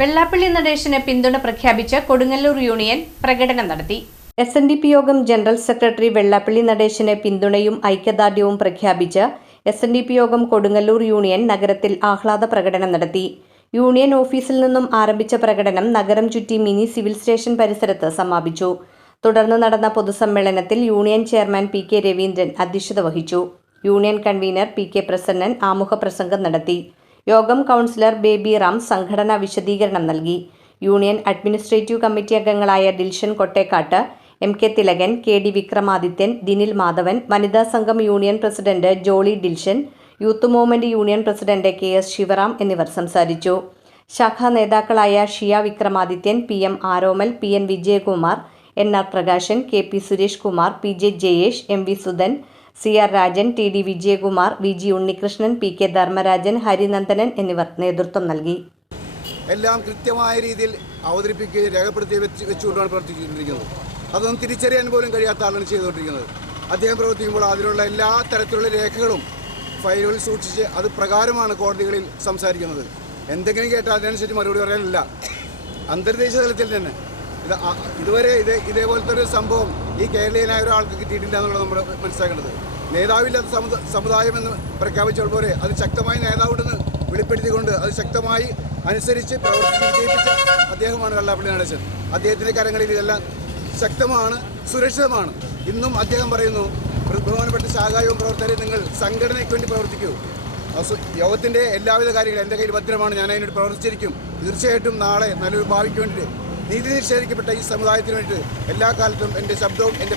വെള്ളാപ്പള്ളി നടേശന് പിന്തുണ പ്രഖ്യാപിച്ച് കൊടുങ്ങല്ലൂർ യൂണിയൻ പ്രകടനം നടത്തി. SNDP യോഗം ജനറൽ സെക്രട്ടറി വെള്ളാപ്പള്ളി നടേശന് പിന്തുണയും ഐക്യദാർഢ്യവും പ്രഖ്യാപിച്ച് SNDP യോഗം കൊടുങ്ങല്ലൂർ യൂണിയൻ നഗരത്തിൽ ആഹ്ലാദ പ്രകടനം നടത്തി. യൂണിയൻ ഓഫീസിൽ നിന്നും ആരംഭിച്ച പ്രകടനം നഗരം ചുറ്റി മിനി സിവിൽ സ്റ്റേഷൻ പരിസരത്ത് സമാപിച്ചു. തുടർന്ന് നടന്ന പൊതുസമ്മേളനത്തിൽ യൂണിയൻ ചെയർമാൻ PK രവീന്ദ്രൻ അധ്യക്ഷത വഹിച്ചു. യൂണിയൻ കൺവീനർ PK പ്രസന്നൻ ആമുഖ പ്രസംഗം നടത്തി. യോഗം കൗൺസിലർ ബേബി റാം സംഘടനാ വിശദീകരണം നൽകി. യൂണിയൻ അഡ്മിനിസ്ട്രേറ്റീവ് കമ്മിറ്റി അംഗങ്ങളായ ഡിൽഷൻ കൊട്ടേക്കാട്ട്, MK തിലകൻ, KD വിക്രമാദിത്യൻ, ദിനിൽ മാധവൻ, വനിതാ സംഘം union president Jolly Dilshan, youth movement union president KS Sivaram എന്നിവർ സംസാരിച്ചു. ശാഖാ നേതാക്കളായ ഷിയ വിക്രമാദിത്യൻ, PM ആരോമൽ, PN Vijayakumar, NR Prakashan, KP Suresh Kumar, PJ Jayesh, MV Sudan, CR Rajan, TD Vijayakumar, VG Unnikrishnan, PK Dharmarajan, Harinandanan എന്നിവർ നേതൃത്വം നൽകി. എല്ലാം കൃത്യമായ രീതിയിൽ അവതരിപ്പിക്കുകയും രേഖപ്പെടുത്തി വെച്ചുകൊണ്ടാണ് പ്രവർത്തിച്ചുകൊണ്ടിരിക്കുന്നത്. അതൊന്നും തിരിച്ചറിയാൻ പോലും കഴിയാത്ത ആളാണ് ചെയ്തുകൊണ്ടിരിക്കുന്നത്. അദ്ദേഹം പ്രവർത്തിക്കുമ്പോൾ അതിനുള്ള എല്ലാ തരത്തിലുള്ള രേഖകളും ഫയലുകളിൽ സൂക്ഷിച്ച് അത് പ്രകാരമാണ് കോടതികളിൽ സംസാരിക്കുന്നത്. എന്തെങ്കിലും കേട്ടാൽ അതിനനുസരിച്ച് മറുപടി പറയാനില്ല. അന്തർദേശീയ തലത്തിൽ തന്നെ ഇതുവരെ ഇതേപോലത്തെ ഒരു സംഭവം ഈ കേരളീയനായ ഒരാൾക്ക് കിട്ടിയിട്ടില്ല എന്നുള്ളത് നമ്മൾ മനസ്സിലാക്കേണ്ടത്. നേതാവില്ലാത്ത സമുദായം എന്ന് പ്രഖ്യാപിച്ചപ്പോൾ പോലെ അത് ശക്തമായി നേതാവുണ്ടെന്ന് വെളിപ്പെടുത്തിക്കൊണ്ട് അത് ശക്തമായി അനുസരിച്ച് പ്രവർത്തിച്ച് വിജയിപ്പിച്ച അദ്ദേഹമാണ് വെള്ളാപ്പള്ളി നടേശൻ. അദ്ദേഹത്തിൻ്റെ കരങ്ങളിൽ ഇതെല്ലാം ശക്തമാണ്, സുരക്ഷിതമാണ്. ഇന്നും അദ്ദേഹം പറയുന്നു, ബഹുമാനപ്പെട്ട ശാഖായോഗം പ്രവർത്തകരെ നിങ്ങൾ സംഘടനയ്ക്ക് വേണ്ടി പ്രവർത്തിക്കൂ. യോഗത്തിൻ്റെ എല്ലാവിധ കാര്യങ്ങളും എൻ്റെ കയ്യിൽ ഭദ്രമാണ്, ഞാൻ അതിനോട് പ്രവർത്തിച്ചിരിക്കും. തീർച്ചയായിട്ടും നാളെ നല്ലൊരു ഭാവിക്ക് വേണ്ടിയിട്ട് നീതി നിഷേധിക്കപ്പെട്ട ഈ സമുദായത്തിന് വേണ്ടിയിട്ട് എല്ലാ കാലത്തും എൻ്റെ ശബ്ദവും എൻ്റെ